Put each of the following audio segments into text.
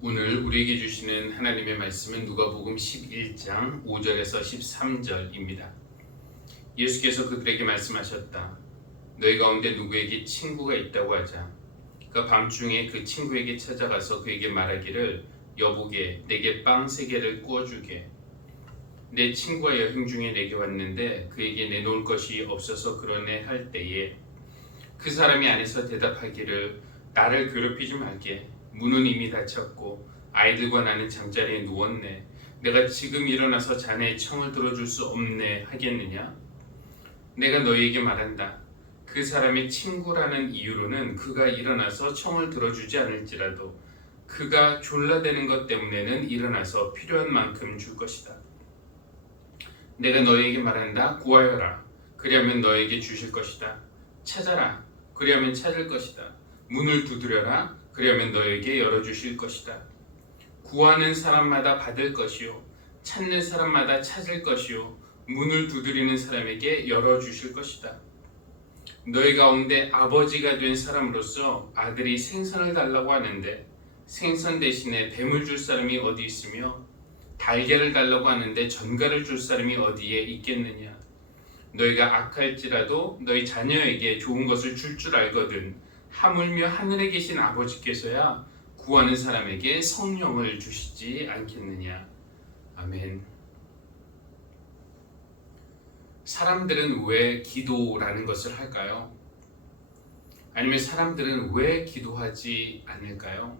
오늘 우리에게 주시는 하나님의 말씀은 누가복음 11장 5절에서 13절입니다. 예수께서 그들에게 말씀하셨다. 너희 가운데 누구에게 친구가 있다고 하자. 그가 밤중에 그 친구에게 찾아가서 그에게 말하기를 여보게 내게 빵 3개를 구워주게. 내 친구가 여행 중에 내게 왔는데 그에게 내놓을 것이 없어서 그러네 할 때에 그 사람이 안에서 대답하기를 나를 괴롭히지 말게. 문은 이미 닫혔고 아이들과 나는 잠자리에 누웠네. 내가 지금 일어나서 자네의 청을 들어줄 수 없네 하겠느냐? 내가 너희에게 말한다. 그 사람의 친구라는 이유로는 그가 일어나서 청을 들어주지 않을지라도 그가 졸라대는 것 때문에는 일어나서 필요한 만큼 줄 것이다. 내가 너희에게 말한다. 구하여라. 그리하면 너희에게 주실 것이다. 찾아라. 그리하면 찾을 것이다. 문을 두드려라. 그리하면 너에게 열어주실 것이다. 구하는 사람마다 받을 것이요 찾는 사람마다 찾을 것이요 문을 두드리는 사람에게 열어주실 것이다. 너희 가운데 아버지가 된 사람으로서 아들이 생선을 달라고 하는데 생선 대신에 뱀을 줄 사람이 어디 있으며 달걀을 달라고 하는데 전갈을 줄 사람이 어디에 있겠느냐. 너희가 악할지라도 너희 자녀에게 좋은 것을 줄 알거든 하물며 하늘에 계신 아버지께서야 구하는 사람에게 성령을 주시지 않겠느냐. 아멘. 사람들은 왜 기도라는 것을 할까요? 아니면 사람들은 왜 기도하지 않을까요?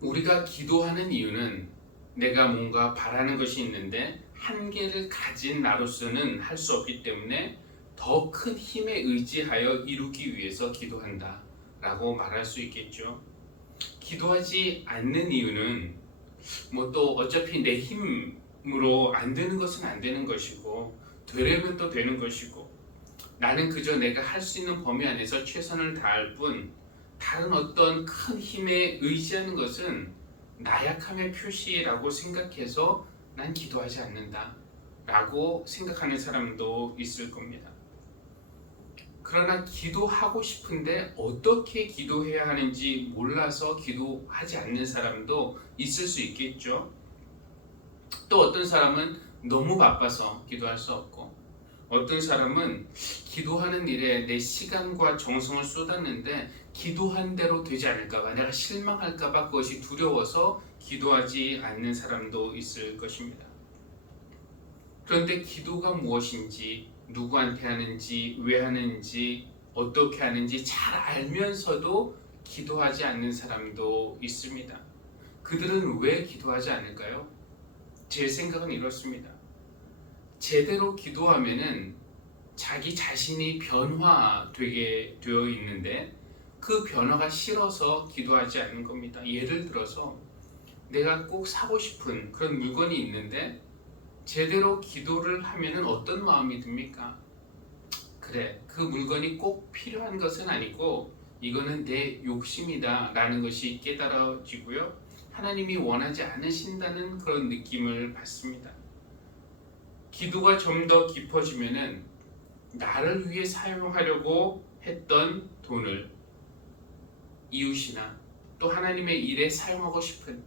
우리가 기도하는 이유는 내가 뭔가 바라는 것이 있는데 한계를 가진 나로서는 할 수 없기 때문에 더 큰 힘에 의지하여 이루기 위해서 기도한다 라고 말할 수 있겠죠. 기도하지 않는 이유는 또 어차피 내 힘으로 안 되는 것은 안 되는 것이고 되려면 또 되는 것이고 나는 그저 내가 할 수 있는 범위 안에서 최선을 다할 뿐 다른 어떤 큰 힘에 의지하는 것은 나약함의 표시라고 생각해서 난 기도하지 않는다 라고 생각하는 사람도 있을 겁니다. 그러나 기도하고 싶은데 어떻게 기도해야 하는지 몰라서 기도하지 않는 사람도 있을 수 있겠죠. 또 어떤 사람은 너무 바빠서 기도할 수 없고 어떤 사람은 기도하는 일에 내 시간과 정성을 쏟았는데 기도한 대로 되지 않을까봐 내가 실망할까봐 그것이 두려워서 기도하지 않는 사람도 있을 것입니다. 그런데 기도가 무엇인지 누구한테 하는지 왜 하는지 어떻게 하는지 잘 알면서도 기도하지 않는 사람도 있습니다. 그들은 왜 기도하지 않을까요? 제 생각은 이렇습니다. 제대로 기도하면은 자기 자신이 변화되게 되어 있는데 그 변화가 싫어서 기도하지 않는 겁니다. 예를 들어서 내가 꼭 사고 싶은 그런 물건이 있는데 제대로 기도를 하면은 어떤 마음이 듭니까? 그래, 그 물건이 꼭 필요한 것은 아니고 이거는 내 욕심이다 라는 것이 깨달아지고요. 하나님이 원하지 않으신다는 그런 느낌을 받습니다. 기도가 좀 더 깊어지면은 나를 위해 사용하려고 했던 돈을 이웃이나 또 하나님의 일에 사용하고 싶은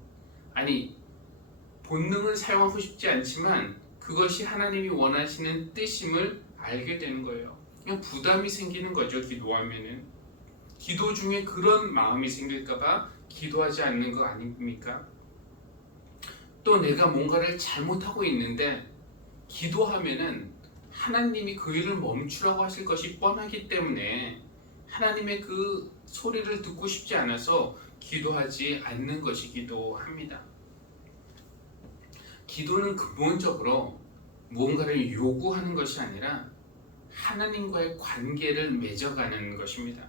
본능은 사용하고 싶지 않지만 그것이 하나님이 원하시는 뜻임을 알게 되는 거예요. 그냥 부담이 생기는 거죠. 기도하면은 기도 중에 그런 마음이 생길까봐 기도하지 않는 거 아닙니까? 또 내가 뭔가를 잘못하고 있는데 기도하면은 하나님이 그 일을 멈추라고 하실 것이 뻔하기 때문에 하나님의 그 소리를 듣고 싶지 않아서 기도하지 않는 것이기도 합니다. 기도는 근본적으로 무언가를 요구하는 것이 아니라 하나님과의 관계를 맺어가는 것입니다.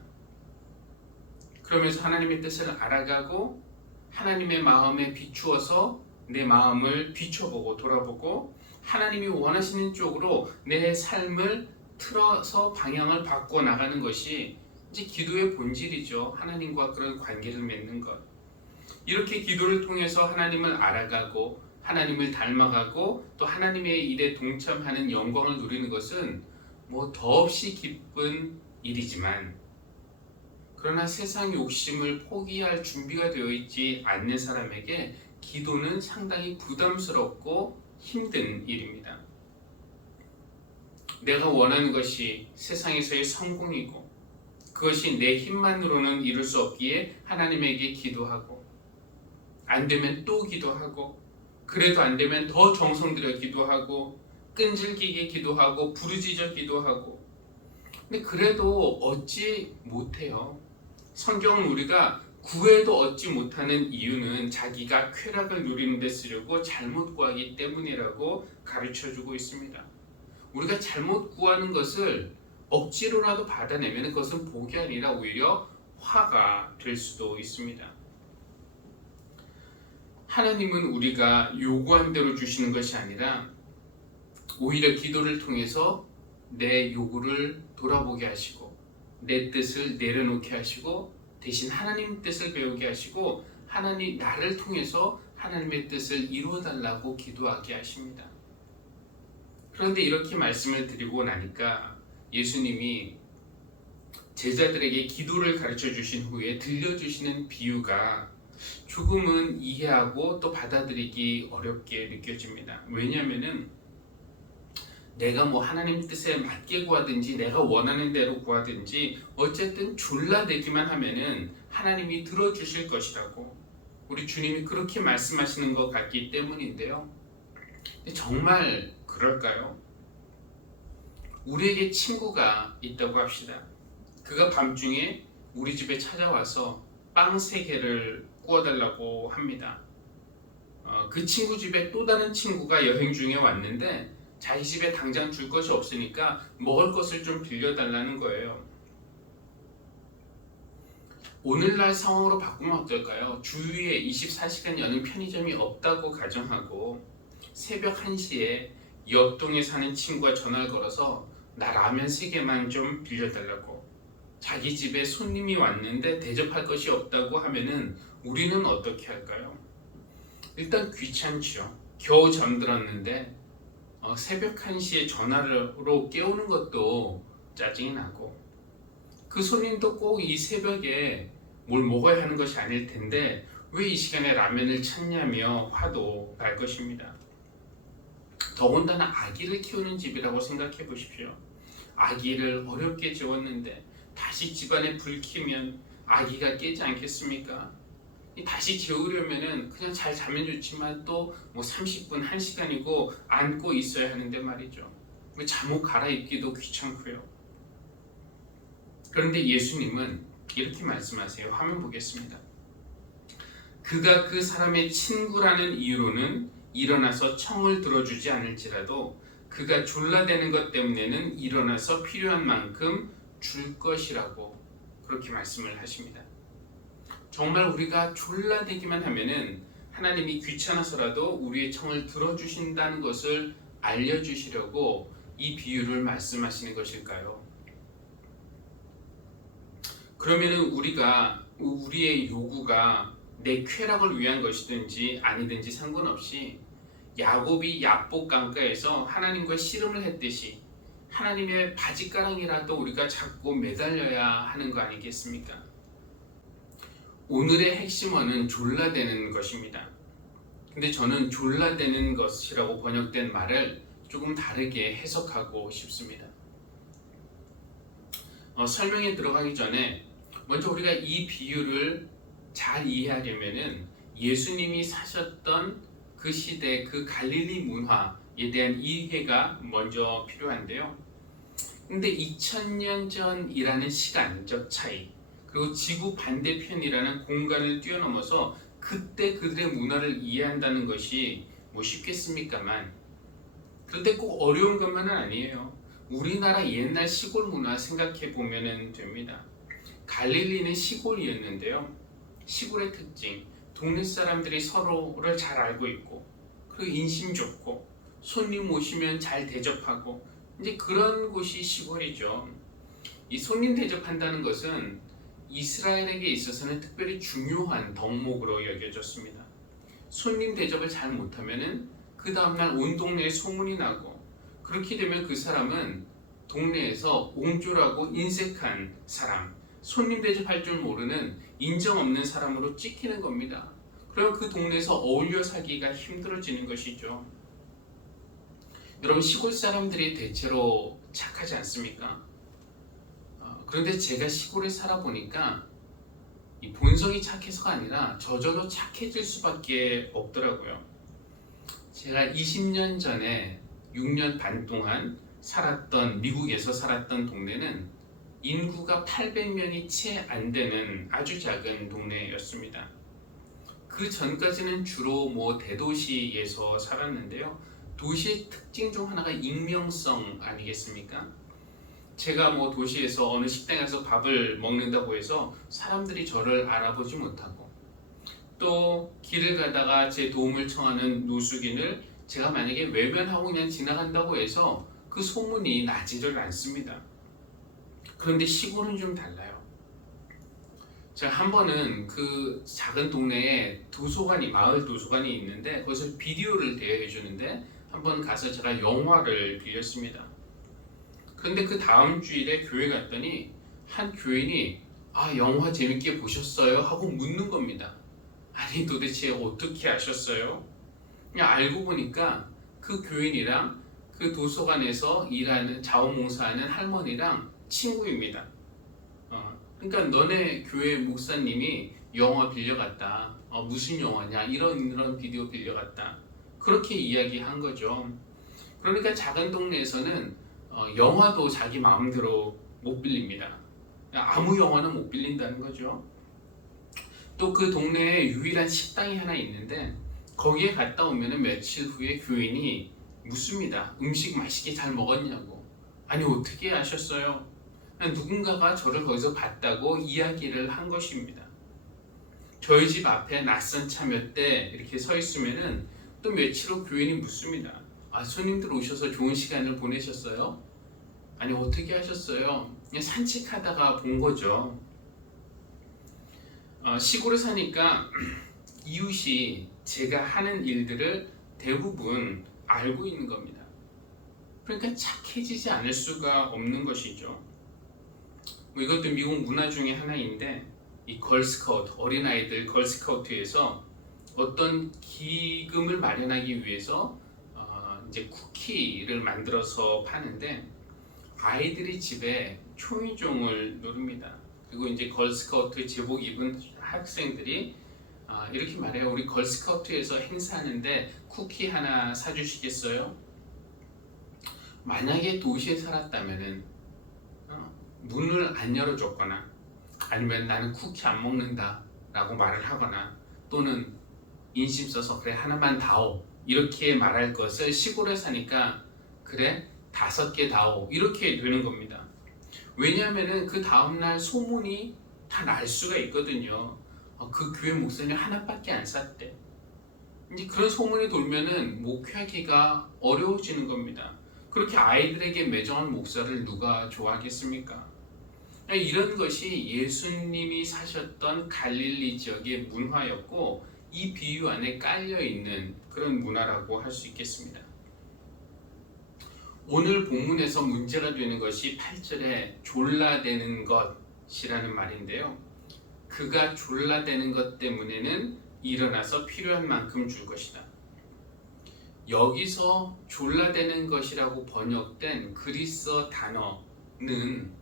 그러면서 하나님의 뜻을 알아가고 하나님의 마음에 비추어서 내 마음을 비춰보고 돌아보고 하나님이 원하시는 쪽으로 내 삶을 틀어서 방향을 바꿔 나가는 것이 이제 기도의 본질이죠. 하나님과 그런 관계를 맺는 것. 이렇게 기도를 통해서 하나님을 알아가고 하나님을 닮아가고 또 하나님의 일에 동참하는 영광을 누리는 것은 더없이 기쁜 일이지만 그러나 세상 욕심을 포기할 준비가 되어 있지 않는 사람에게 기도는 상당히 부담스럽고 힘든 일입니다. 내가 원하는 것이 세상에서의 성공이고 그것이 내 힘만으로는 이룰 수 없기에 하나님에게 기도하고, 안 되면 또 기도하고, 그래도 안 되면 더 정성 들여 기도하고, 끈질기게 기도하고, 부르짖어 기도하고. 근데 그래도 얻지 못해요. 성경은 우리가 구해도 얻지 못하는 이유는 자기가 쾌락을 누리는 데 쓰려고 잘못 구하기 때문이라고 가르쳐주고 있습니다. 우리가 잘못 구하는 것을 억지로라도 받아내면 그것은 복이 아니라 오히려 화가 될 수도 있습니다. 하나님은 우리가 요구한 대로 주시는 것이 아니라 오히려 기도를 통해서 내 요구를 돌아보게 하시고 내 뜻을 내려놓게 하시고 대신 하나님 뜻을 배우게 하시고 하나님 나를 통해서 하나님의 뜻을 이루어달라고 기도하게 하십니다. 그런데 이렇게 말씀을 드리고 나니까 예수님이 제자들에게 기도를 가르쳐 주신 후에 들려주시는 비유가 조금은 이해하고 또 받아들이기 어렵게 느껴집니다. 왜냐하면은 내가 하나님 뜻에 맞게 구하든지 내가 원하는 대로 구하든지 어쨌든 졸라대기만 하면은 하나님이 들어주실 것이라고 우리 주님이 그렇게 말씀하시는 것 같기 때문인데요. 정말 그럴까요? 우리에게 친구가 있다고 합시다. 그가 밤중에 우리 집에 찾아와서 빵 3개를 구워달라고 합니다. 그 친구 집에 또 다른 친구가 여행 중에 왔는데 자기 집에 당장 줄 것이 없으니까 먹을 것을 좀 빌려달라는 거예요. 오늘날 상황으로 바꾸면 어떨까요? 주위에 24시간 여는 편의점이 없다고 가정하고 새벽 1시에 옆동에 사는 친구가 전화를 걸어서 나 라면 3개만 좀 빌려달라고, 자기 집에 손님이 왔는데 대접할 것이 없다고 하면은 우리는 어떻게 할까요? 일단 귀찮죠. 겨우 잠들었는데 새벽 1시에 전화로 깨우는 것도 짜증이 나고 그 손님도 꼭 이 새벽에 뭘 먹어야 하는 것이 아닐 텐데 왜 이 시간에 라면을 찾냐며 화도 날 것입니다. 더군다나 아기를 키우는 집이라고 생각해 보십시오. 아기를 어렵게 재웠는데 다시 집안에 불 켜면 아기가 깨지 않겠습니까? 다시 재우려면은 그냥 잘 자면 좋지만 또 30분, 1시간이고 안고 있어야 하는데 말이죠. 잠옷 갈아입기도 귀찮고요. 그런데 예수님은 이렇게 말씀하세요. 화면 보겠습니다. 그가 그 사람의 친구라는 이유로는 일어나서 청을 들어주지 않을지라도 그가 졸라대는 것 때문에는 일어나서 필요한 만큼 줄 것이라고 그렇게 말씀을 하십니다. 정말 우리가 졸라대기만 하면은 하나님이 귀찮아서라도 우리의 청을 들어주신다는 것을 알려주시려고 이 비유를 말씀하시는 것일까요? 그러면은 우리의 요구가 내 쾌락을 위한 것이든지 아니든지 상관없이 야곱이 야복 강가에서 하나님과 씨름을 했듯이 하나님의 바짓가랑이라도 우리가 잡고 매달려야 하는 거 아니겠습니까? 오늘의 핵심어는 졸라대는 것입니다. 근데 저는 졸라대는 것이라고 번역된 말을 조금 다르게 해석하고 싶습니다. 설명에 들어가기 전에 먼저 우리가 이 비유를 잘 이해하려면은 예수님이 사셨던 그 시대 그 갈릴리 문화에 대한 이해가 먼저 필요한데요. 근데 2000년 전이라는 시간적 차이 그리고 지구 반대편이라는 공간을 뛰어넘어서 그때 그들의 문화를 이해한다는 것이 쉽겠습니까만 그런데 꼭 어려운 것만은 아니에요. 우리나라 옛날 시골 문화 생각해 보면 됩니다. 갈릴리는 시골이었는데요. 시골의 특징, 동네 사람들이 서로를 잘 알고 있고 그리고 인심 좋고 손님 오시면 잘 대접하고 이제 그런 곳이 시골이죠. 이 손님 대접한다는 것은 이스라엘에게 있어서는 특별히 중요한 덕목으로 여겨졌습니다. 손님 대접을 잘 못하면은 그 다음날 온 동네에 소문이 나고 그렇게 되면 그 사람은 동네에서 옹졸하고 인색한 사람, 손님 대접할 줄 모르는 인정 없는 사람으로 찍히는 겁니다. 그럼 그 동네에서 어울려 살기가 힘들어지는 것이죠. 여러분, 시골 사람들이 대체로 착하지 않습니까? 그런데 제가 시골에 살아보니까 이 본성이 착해서가 아니라 저절로 착해질 수밖에 없더라고요. 제가 20년 전에 6년 반 동안 미국에서 살았던 동네는 인구가 800명이 채 안 되는 아주 작은 동네였습니다. 그 전까지는 주로 대도시에서 살았는데요. 도시의 특징 중 하나가 익명성 아니겠습니까? 제가 도시에서 어느 식당에 가서 밥을 먹는다고 해서 사람들이 저를 알아보지 못하고, 또 길을 가다가 제 도움을 청하는 노숙인을 제가 만약에 외면하고 그냥 지나간다고 해서 그 소문이 나지를 않습니다. 그런데 시골은 좀 달라요. 제가 한 번은 그 작은 동네에 마을 도서관이 있는데 거기서 비디오를 대여해 주는데 한번 가서 제가 영화를 빌렸습니다. 그런데 그 다음 주일에 교회 갔더니 한 교인이 영화 재밌게 보셨어요? 하고 묻는 겁니다. 아니, 도대체 어떻게 아셨어요? 그냥 알고 보니까 그 교인이랑 그 도서관에서 일하는 자원봉사하는 할머니랑 친구입니다. 그러니까 너네 교회 목사님이 영화 빌려갔다. 무슨 영화냐? 이런 비디오 빌려갔다. 그렇게 이야기한 거죠. 그러니까 작은 동네에서는 영화도 자기 마음대로 못 빌립니다. 아무 영화는 못 빌린다는 거죠. 또 그 동네에 유일한 식당이 하나 있는데 거기에 갔다 오면 며칠 후에 교인이 묻습니다. 음식 맛있게 잘 먹었냐고. 아니, 어떻게 아셨어요? 누군가가 저를 거기서 봤다고 이야기를 한 것입니다. 저희 집 앞에 낯선 차 몇 대 이렇게 서 있으면은 또 며칠 후 교인이 묻습니다. 손님들 오셔서 좋은 시간을 보내셨어요? 아니, 어떻게 하셨어요? 그냥 산책하다가 본 거죠. 시골에 사니까 이웃이 제가 하는 일들을 대부분 알고 있는 겁니다. 그러니까 착해지지 않을 수가 없는 것이죠. 이것도 미국 문화 중에 하나인데, 이 걸스카우트, 어린아이들 걸스카우트에서 어떤 기금을 마련하기 위해서 이제 쿠키를 만들어서 파는데 아이들이 집에 초인종을 누릅니다. 그리고 이제 걸스카우트 제복 입은 학생들이 이렇게 말해요. 우리 걸스카우트에서 행사하는데 쿠키 하나 사주시겠어요? 만약에 도시에 살았다면은 문을 안 열어줬거나 아니면 나는 쿠키 안 먹는다 라고 말을 하거나, 또는 인심 써서 그래 하나만 다오 이렇게 말할 것을 시골에 사니까 그래 5개 다오 이렇게 되는 겁니다. 왜냐하면 그 다음날 소문이 다 날 수가 있거든요. 그 교회 목사님 하나밖에 안 샀대. 이제 그런 소문이 돌면은 목회하기가 어려워지는 겁니다. 그렇게 아이들에게 매정한 목사를 누가 좋아하겠습니까? 이런 것이 예수님이 사셨던 갈릴리 지역의 문화였고, 이 비유 안에 깔려있는 그런 문화라고 할 수 있겠습니다. 오늘 본문에서 문제가 되는 것이 8절에 졸라대는 것이라는 말인데요. 그가 졸라대는 것 때문에는 일어나서 필요한 만큼 줄 것이다. 여기서 졸라대는 것이라고 번역된 그리스어 단어는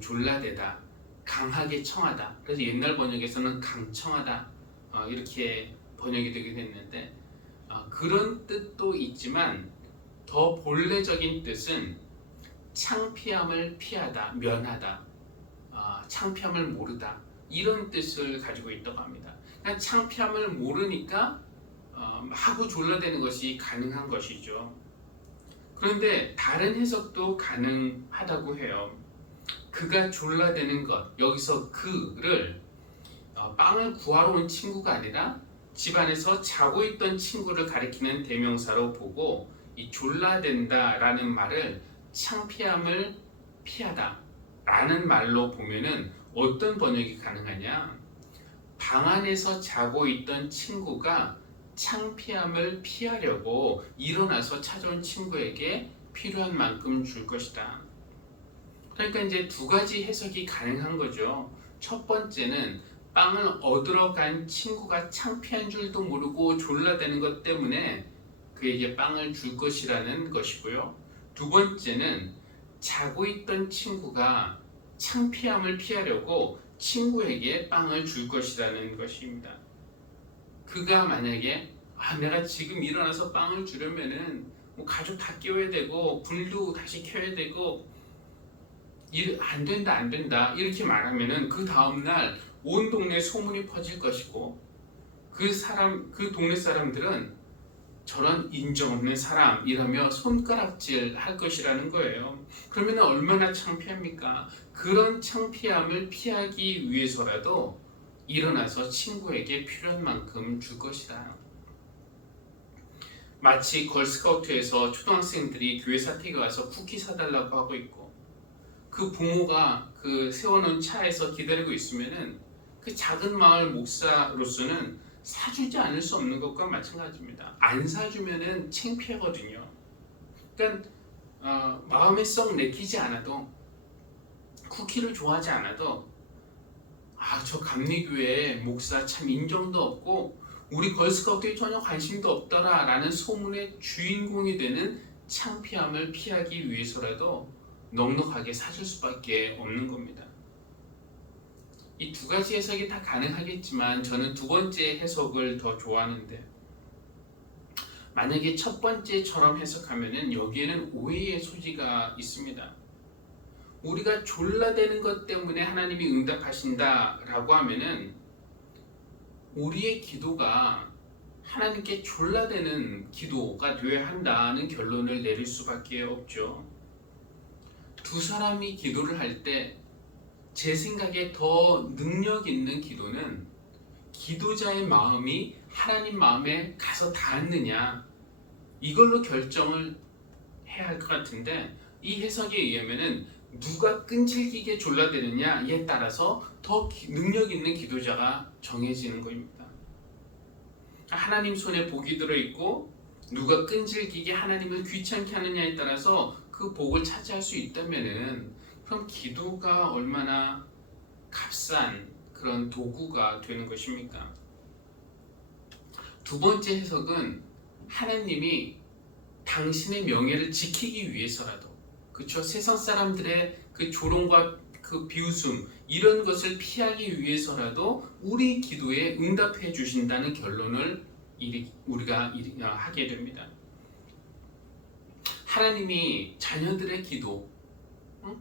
졸라대다, 강하게 청하다. 그래서 옛날 번역에서는 강청하다 이렇게 번역이 되게 됐는데, 그런 뜻도 있지만 더 본래적인 뜻은 창피함을 피하다, 면하다, 창피함을 모르다 이런 뜻을 가지고 있다고 합니다. 그러니까 창피함을 모르니까 하고 졸라대는 것이 가능한 것이죠. 그런데 다른 해석도 가능하다고 해요. 그가 졸라대는 것, 여기서 그를 빵을 구하러 온 친구가 아니라 집안에서 자고 있던 친구를 가리키는 대명사로 보고, 이 졸라댄다라는 말을 창피함을 피하다 라는 말로 보면은 어떤 번역이 가능하냐? 방 안에서 자고 있던 친구가 창피함을 피하려고 일어나서 찾아온 친구에게 필요한 만큼 줄 것이다. 그러니까 이제 두 가지 해석이 가능한 거죠. 첫 번째는 빵을 얻으러 간 친구가 창피한 줄도 모르고 졸라대는 것 때문에 그에게 빵을 줄 것이라는 것이고요. 두 번째는 자고 있던 친구가 창피함을 피하려고 친구에게 빵을 줄 것이라는 것입니다. 그가 만약에 내가 지금 일어나서 빵을 주려면은 뭐 가족 다 깨워야 되고 불도 다시 켜야 되고 안 된다 안 된다 이렇게 말하면은 그 다음날 온 동네 소문이 퍼질 것이고 그 동네 사람들은 저런 인정 없는 사람 이라며 손가락질 할 것이라는 거예요. 그러면 얼마나 창피합니까? 그런 창피함을 피하기 위해서라도 일어나서 친구에게 필요한 만큼 줄 것이다. 마치 걸스카우트에서 초등학생들이 교회 사택에 가서 쿠키 사달라고 하고 있고 그 부모가 그 세워놓은 차에서 기다리고 있으면은 그 작은 마을 목사로서는 사주지 않을 수 없는 것과 마찬가지입니다. 안 사주면은 창피하거든요. 그러니까 마음에 썩 내키지 않아도 쿠키를 좋아하지 않아도 저 감리교회 목사 참 인정도 없고 우리 걸스카우트에 전혀 관심도 없더라 라는 소문의 주인공이 되는 창피함을 피하기 위해서라도 넉넉하게 사줄 수밖에 없는 겁니다. 이 두 가지 해석이 다 가능하겠지만 저는 두 번째 해석을 더 좋아하는데, 만약에 첫 번째처럼 해석하면은 여기에는 오해의 소지가 있습니다. 우리가 졸라대는 것 때문에 하나님이 응답하신다라고 하면은 우리의 기도가 하나님께 졸라대는 기도가 되어야 한다는 결론을 내릴 수밖에 없죠. 두 사람이 기도를 할 때 제 생각에 더 능력 있는 기도는 기도자의 마음이 하나님 마음에 가서 닿았느냐 이걸로 결정을 해야 할 것 같은데, 이 해석에 의하면은 누가 끈질기게 졸라대느냐에 따라서 더 능력 있는 기도자가 정해지는 것입니다. 하나님 손에 복이 들어있고 누가 끈질기게 하나님을 귀찮게 하느냐에 따라서 그 복을 차지할 수 있다면은 그럼 기도가 얼마나 값싼 그런 도구가 되는 것입니까? 두 번째 해석은 하나님이 당신의 명예를 지키기 위해서라도, 그렇죠? 세상 사람들의 그 조롱과 그 비웃음 이런 것을 피하기 위해서라도 우리 기도에 응답해 주신다는 결론을 우리가 하게 됩니다. 하나님이 자녀들의 기도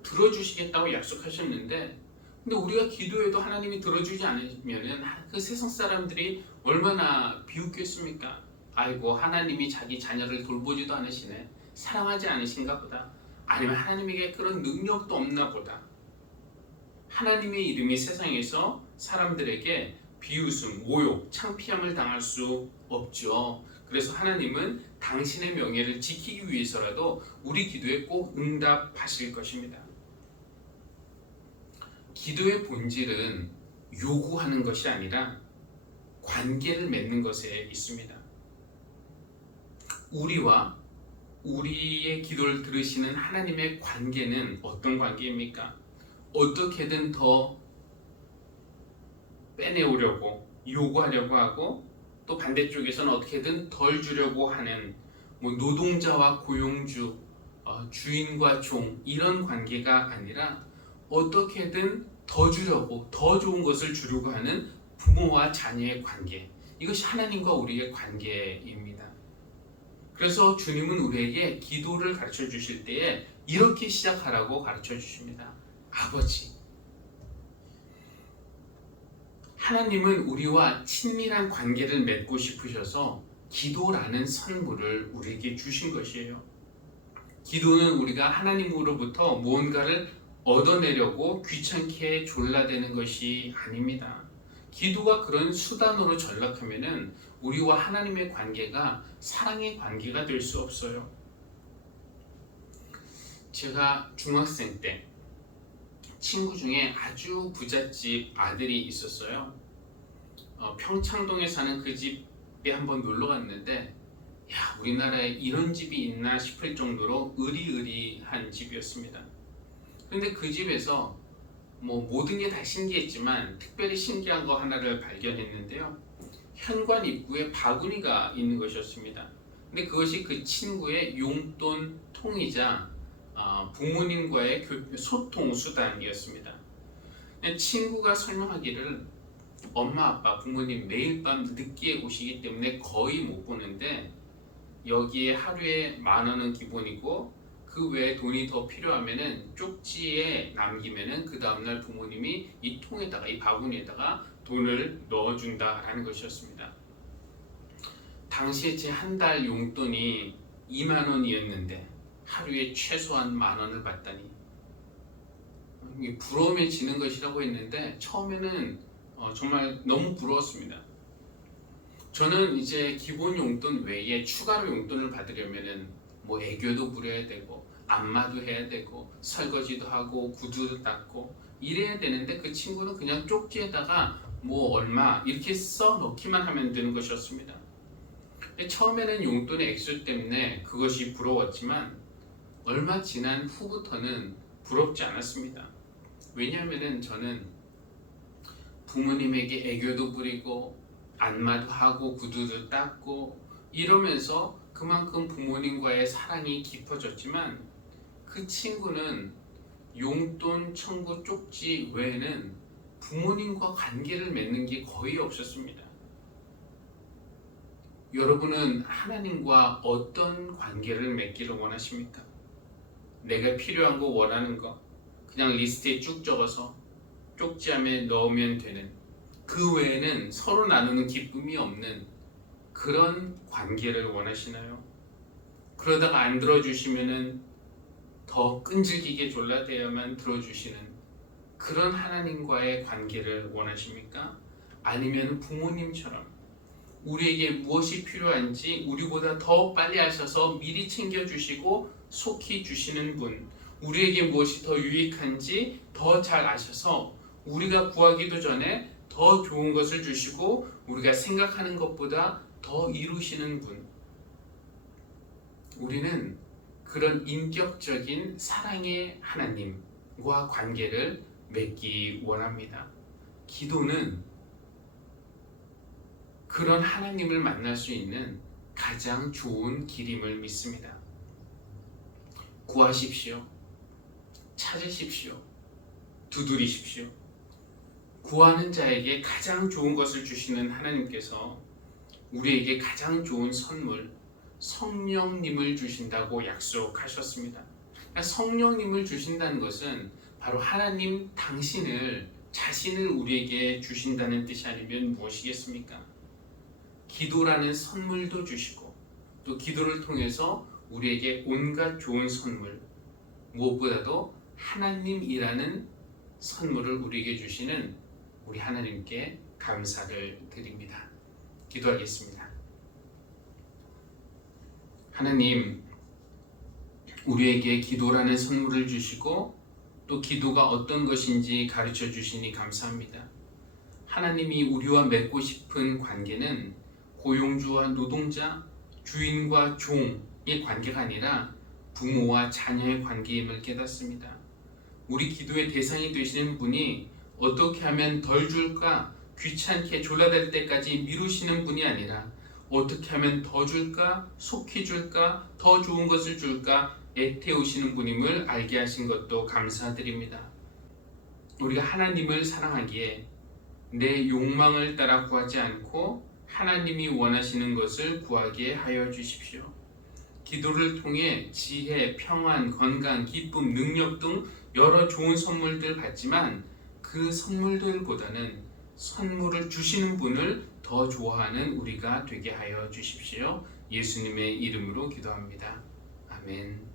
들어주시겠다고 약속하셨는데, 근데 우리가 기도해도 하나님이 들어주지 않으면 그 세상 사람들이 얼마나 비웃겠습니까? 아이고, 하나님이 자기 자녀를 돌보지도 않으시네, 사랑하지 않으신가 보다, 아니면 하나님에게 그런 능력도 없나 보다. 하나님의 이름이 세상에서 사람들에게 비웃음, 모욕, 창피함을 당할 수 없죠. 그래서 하나님은 당신의 명예를 지키기 위해서라도 우리 기도에 꼭 응답하실 것입니다. 기도의 본질은 요구하는 것이 아니라 관계를 맺는 것에 있습니다. 우리와 우리의 기도를 들으시는 하나님의 관계는 어떤 관계입니까? 어떻게든 더 빼내오려고 요구하려고 하고, 또 반대쪽에서는 어떻게든 덜 주려고 하는 노동자와 고용주, 주인과 종 이런 관계가 아니라 어떻게든 더 주려고, 더 좋은 것을 주려고 하는 부모와 자녀의 관계, 이것이 하나님과 우리의 관계입니다. 그래서 주님은 우리에게 기도를 가르쳐 주실 때에 이렇게 시작하라고 가르쳐 주십니다. 아버지, 하나님은 우리와 친밀한 관계를 맺고 싶으셔서 기도라는 선물을 우리에게 주신 것이에요. 기도는 우리가 하나님으로부터 무언가를 얻어내려고 귀찮게 졸라대는 것이 아닙니다. 기도가 그런 수단으로 전락하면은 우리와 하나님의 관계가 사랑의 관계가 될 수 없어요. 제가 중학생 때 친구 중에 아주 부잣집 아들이 있었어요. 평창동에 사는 그 집에 한번 놀러 갔는데, 우리나라에 이런 집이 있나 싶을 정도로 으리으리한 집이었습니다. 근데 그 집에서 모든 게 다 신기했지만 특별히 신기한 거 하나를 발견했는데요. 현관 입구에 바구니가 있는 것이었습니다. 근데 그것이 그 친구의 용돈 통이자 부모님과의 소통 수단이었습니다. 친구가 설명하기를 엄마, 아빠, 부모님 매일 밤 늦게 오시기 때문에 거의 못 보는데 여기에 하루에 10,000원은 기본이고 그 외에 돈이 더 필요하면은 쪽지에 남기면은 그 다음날 부모님이 이 통에다가, 이 바구니에다가 돈을 넣어준다라는 것이었습니다. 당시에 제 한 달 용돈이 20,000원이었는데 하루에 최소한 10,000원을 받다니 부러움에 지는 것이라고 했는데 처음에는 정말 너무 부러웠습니다. 저는 이제 기본 용돈 외에 추가로 용돈을 받으려면은 애교도 부려야 되고 안마도 해야 되고 설거지도 하고 구두도 닦고 이래야 되는데 그 친구는 그냥 쪽지에다가 얼마 이렇게 써 넣기만 하면 되는 것이었습니다. 처음에는 용돈의 액수 때문에 그것이 부러웠지만 얼마 지난 후부터는 부럽지 않았습니다. 왜냐하면 저는 부모님에게 애교도 부리고 안마도 하고 구두도 닦고 이러면서 그만큼 부모님과의 사랑이 깊어졌지만 그 친구는 용돈 청구 쪽지 외에는 부모님과 관계를 맺는 게 거의 없었습니다. 여러분은 하나님과 어떤 관계를 맺기를 원하십니까? 내가 필요한 거 원하는 거 그냥 리스트에 쭉 적어서 쪽지함에 넣으면 되는 그 외에는 서로 나누는 기쁨이 없는 그런 관계를 원하시나요? 그러다가 안 들어주시면은 더 끈질기게 졸라대야만 들어주시는 그런 하나님과의 관계를 원하십니까? 아니면 부모님처럼 우리에게 무엇이 필요한지 우리보다 더 빨리 하셔서 미리 챙겨주시고 속히 주시는 분, 우리에게 무엇이 더 유익한지 더 잘 아셔서 우리가 구하기도 전에 더 좋은 것을 주시고 우리가 생각하는 것보다 더 이루시는 분, 우리는 그런 인격적인 사랑의 하나님과 관계를 맺기 원합니다. 기도는 그런 하나님을 만날 수 있는 가장 좋은 길임을 믿습니다. 구하십시오. 찾으십시오. 두드리십시오. 구하는 자에게 가장 좋은 것을 주시는 하나님께서 우리에게 가장 좋은 선물, 성령님을 주신다고 약속하셨습니다. 성령님을 주신다는 것은 바로 하나님 당신을, 자신을 우리에게 주신다는 뜻이 아니면 무엇이겠습니까? 기도라는 선물도 주시고 또 기도를 통해서 우리에게 온갖 좋은 선물, 무엇보다도 하나님이라는 선물을 우리에게 주시는 우리 하나님께 감사를 드립니다. 기도하겠습니다. 하나님, 우리에게 기도라는 선물을 주시고 또 기도가 어떤 것인지 가르쳐 주시니 감사합니다. 하나님이 우리와 맺고 싶은 관계는 고용주와 노동자, 주인과 종의 관계가 아니라 부모와 자녀의 관계임을 깨닫습니다. 우리 기도의 대상이 되시는 분이 어떻게 하면 덜 줄까 귀찮게 졸라댈 때까지 미루시는 분이 아니라 어떻게 하면 더 줄까 속히 줄까 더 좋은 것을 줄까 애태우시는 분임을 알게 하신 것도 감사드립니다. 우리가 하나님을 사랑하기에 내 욕망을 따라 구하지 않고 하나님이 원하시는 것을 구하게 하여 주십시오. 기도를 통해 지혜, 평안, 건강, 기쁨, 능력 등 여러 좋은 선물들 받지만 그 선물들보다는 선물을 주시는 분을 더 좋아하는 우리가 되게 하여 주십시오. 예수님의 이름으로 기도합니다. 아멘.